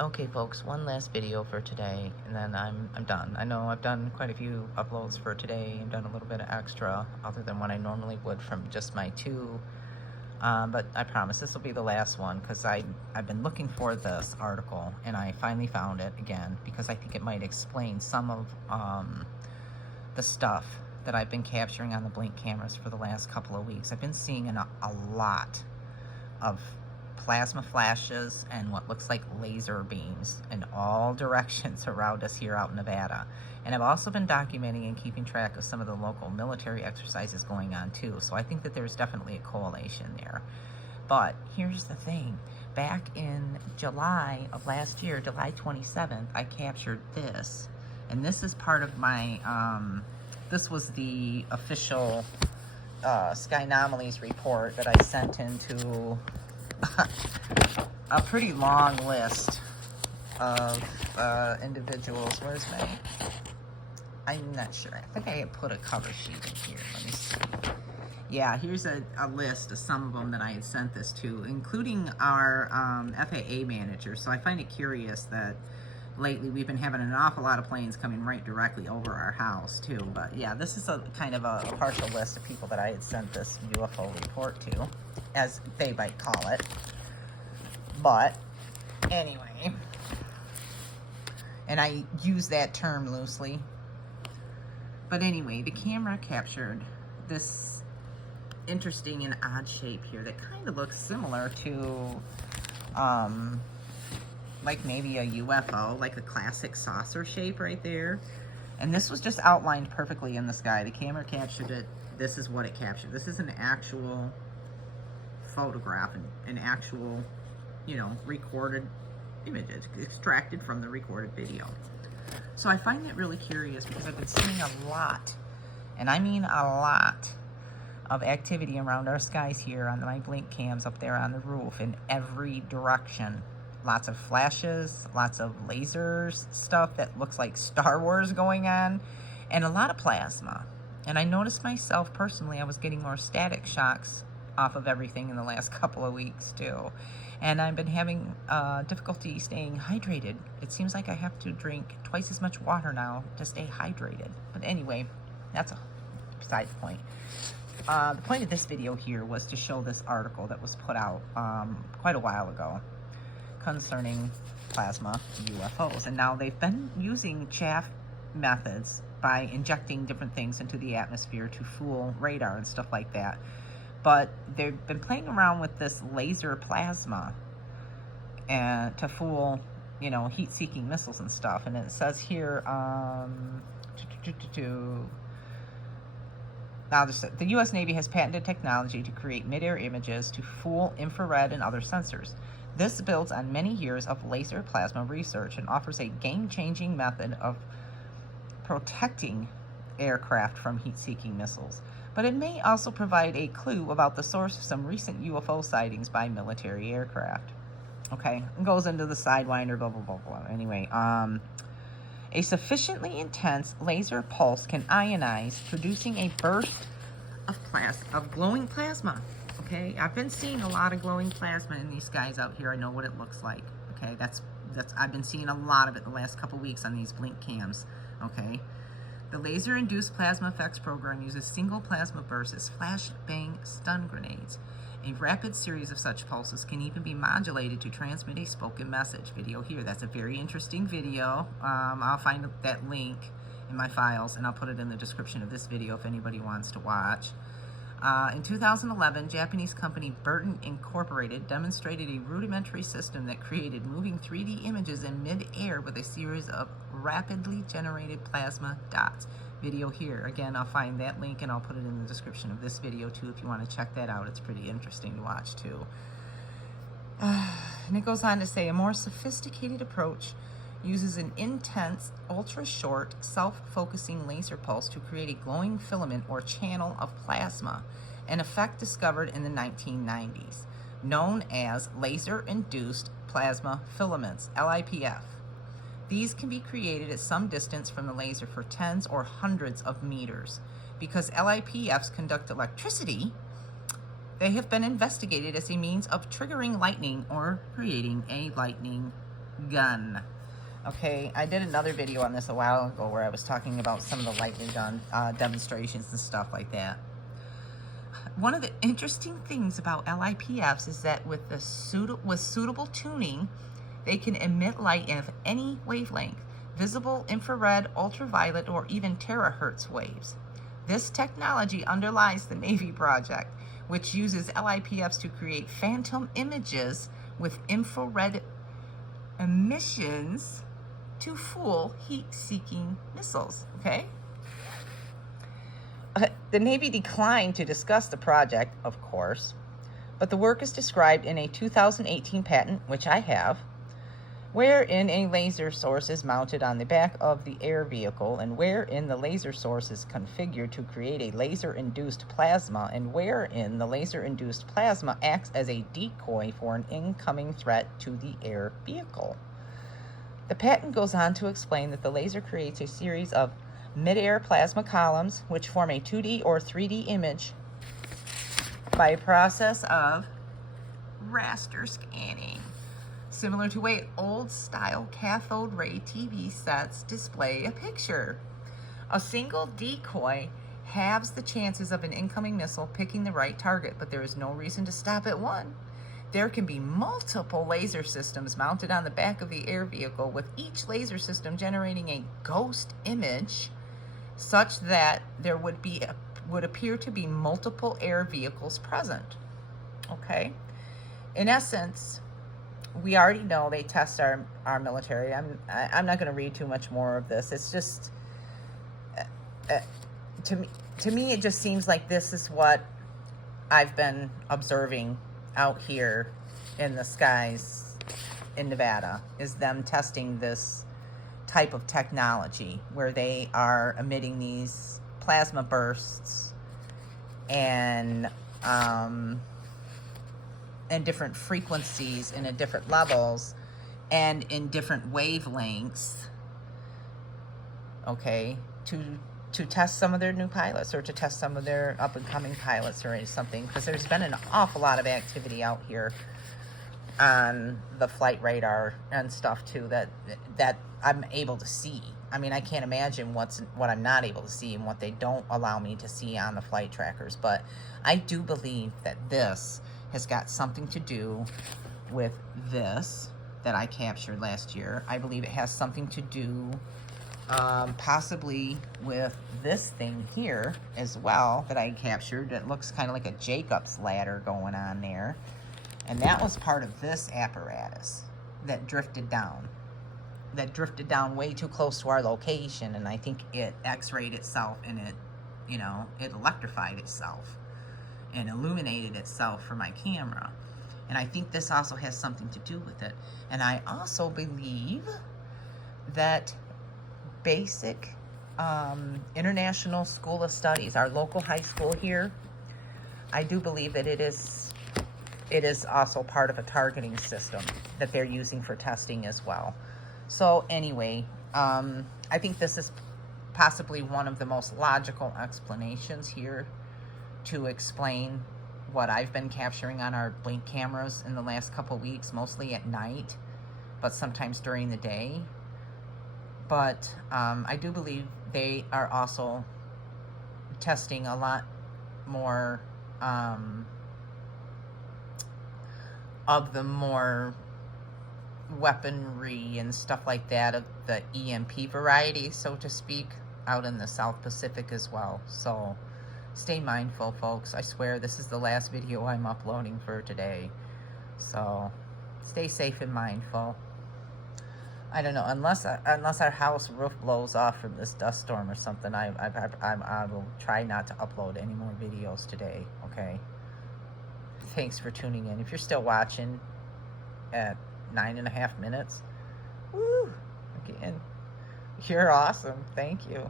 Okay, folks, one last video for today, and then I'm done. I know I've done quite a few uploads for today. I've done a little bit of extra, other than what I normally would from just my two. But I promise this will be the last one, because I've been looking for this article, and I finally found it again, because I think it might explain some of the stuff that I've been capturing on the Blink cameras for the last couple of weeks. I've been seeing a lot of plasma flashes and what looks like laser beams in all directions around us here out in Nevada. And I've also been documenting and keeping track of some of the local military exercises going on too. So I think that there's definitely a correlation there. But here's the thing. Back in July of last year, July 27th, I captured this. And this is part of my, this was the official Sky Anomalies report that I sent into a pretty long list of individuals. Where's my... I'm not sure. I think I had put a cover sheet in here. Let me see. Yeah, here's a list of some of them that I had sent this to, including our FAA manager. So I find it curious that lately we've been having an awful lot of planes coming right directly over our house too. But yeah, this is a kind of a partial list of people that I had sent this UFO report to, as they might call it. But anyway, and I use that term loosely. But anyway, the camera captured this interesting and odd shape here that kind of looks similar to like maybe a UFO, like a classic saucer shape right there. And this was just outlined perfectly in the sky. The camera captured it. This is what it captured. This is an actual photograph, an actual, you know, recorded images extracted from the recorded video. So I find that really curious because I've been seeing a lot, and I mean a lot, of activity around our skies here on my Blink cams up there on the roof in every direction. Lots of flashes, lots of lasers, stuff that looks like Star Wars going on, and a lot of plasma. And I noticed myself personally, I was getting more static shocks off of everything in the last couple of weeks too. And I've been having difficulty staying hydrated. It seems like I have to drink twice as much water now to stay hydrated. But anyway, that's beside the point. The point of this video here was to show this article that was put out quite a while ago concerning plasma UFOs. And now they've been using chaff methods by injecting different things into the atmosphere to fool radar and stuff like that. But they've been playing around with this laser plasma and to fool, you know, heat-seeking missiles and stuff. And it says here, now the U.S. Navy has patented technology to create mid-air images to fool infrared and other sensors. This builds on many years of laser plasma research and offers a game-changing method of protecting aircraft from heat-seeking missiles. But it may also provide a clue about the source of some recent UFO sightings by military aircraft. Okay, it goes into the Sidewinder, blah, blah, blah, blah. Anyway, a sufficiently intense laser pulse can ionize, producing a burst of glowing plasma. Okay, I've been seeing a lot of glowing plasma in these skies out here. I know what it looks like. Okay, that's I've been seeing a lot of it the last couple weeks on these Blink cams. Okay. The laser-induced plasma effects program uses single plasma bursts as flash-bang stun grenades. A rapid series of such pulses can even be modulated to transmit a spoken message. Video here. That's a very interesting video. I'll find that link in my files, and I'll put it in the description of this video if anybody wants to watch. In 2011, Japanese company Burton Incorporated demonstrated a rudimentary system that created moving 3D images in mid-air with a series of rapidly generated plasma dots. Video here. Again, I'll find that link and I'll put it in the description of this video too if you want to check that out. It's pretty interesting to watch too. And it goes on to say a more sophisticated approach uses an intense, ultra-short, self-focusing laser pulse to create a glowing filament or channel of plasma, an effect discovered in the 1990s, known as laser-induced plasma filaments, LIPF. These can be created at some distance from the laser for tens or hundreds of meters. Because LIPFs conduct electricity, they have been investigated as a means of triggering lightning or creating a lightning gun. Okay, I did another video on this a while ago where I was talking about some of the lightning gun demonstrations and stuff like that. One of the interesting things about LIPFs is that with suitable tuning, they can emit light of any wavelength, visible, infrared, ultraviolet, or even terahertz waves. This technology underlies the Navy project, which uses LIPFs to create phantom images with infrared emissions to fool heat-seeking missiles, okay? The Navy declined to discuss the project, of course, but the work is described in a 2018 patent, which I have, wherein a laser source is mounted on the back of the air vehicle, and wherein the laser source is configured to create a laser-induced plasma, and wherein the laser-induced plasma acts as a decoy for an incoming threat to the air vehicle. The patent goes on to explain that the laser creates a series of mid-air plasma columns which form a 2D or 3D image by a process of raster scanning, similar to way old-style cathode ray TV sets display a picture. A single decoy halves the chances of an incoming missile picking the right target, but there is no reason to stop at one. There can be multiple laser systems mounted on the back of the air vehicle, with each laser system generating a ghost image such that there would appear to be multiple air vehicles present. Okay? In essence, we already know they test our military. I'm not going to read too much more of this. It's just to me it just seems like this is what I've been observing out here in the skies in Nevada, is them testing this type of technology where they are emitting these plasma bursts and different frequencies and at different levels and in different wavelengths, okay, to test some of their new pilots or to test some of their up-and-coming pilots or something, because there's been an awful lot of activity out here on the flight radar and stuff too that I'm able to see. I mean, I can't imagine what I'm not able to see and what they don't allow me to see on the flight trackers, but I do believe that this has got something to do with this that I captured last year. I believe it has something to do possibly with this thing here as well that I captured. It looks kind of like a Jacob's ladder going on there. And that was part of this apparatus that drifted down. That drifted down way too close to our location, and I think it x-rayed itself and it, you know, it electrified itself and illuminated itself for my camera. And I think this also has something to do with it. And I also believe that basic International School of Studies, our local high school here, I do believe that it is also part of a targeting system that they're using for testing as well. So anyway, I think this is possibly one of the most logical explanations here to explain what I've been capturing on our blink cameras in the last couple weeks, mostly at night, but sometimes during the day. But I do believe they are also testing a lot more of the more weaponry and stuff like that, of the EMP variety, so to speak, out in the South Pacific as well. So stay mindful, folks. I swear this is the last video I'm uploading for today. So stay safe and mindful. I don't know, unless our house roof blows off from this dust storm or something, I will try not to upload any more videos today, okay? Thanks for tuning in. If you're still watching at 9.5 minutes, woo, again, you're awesome. Thank you.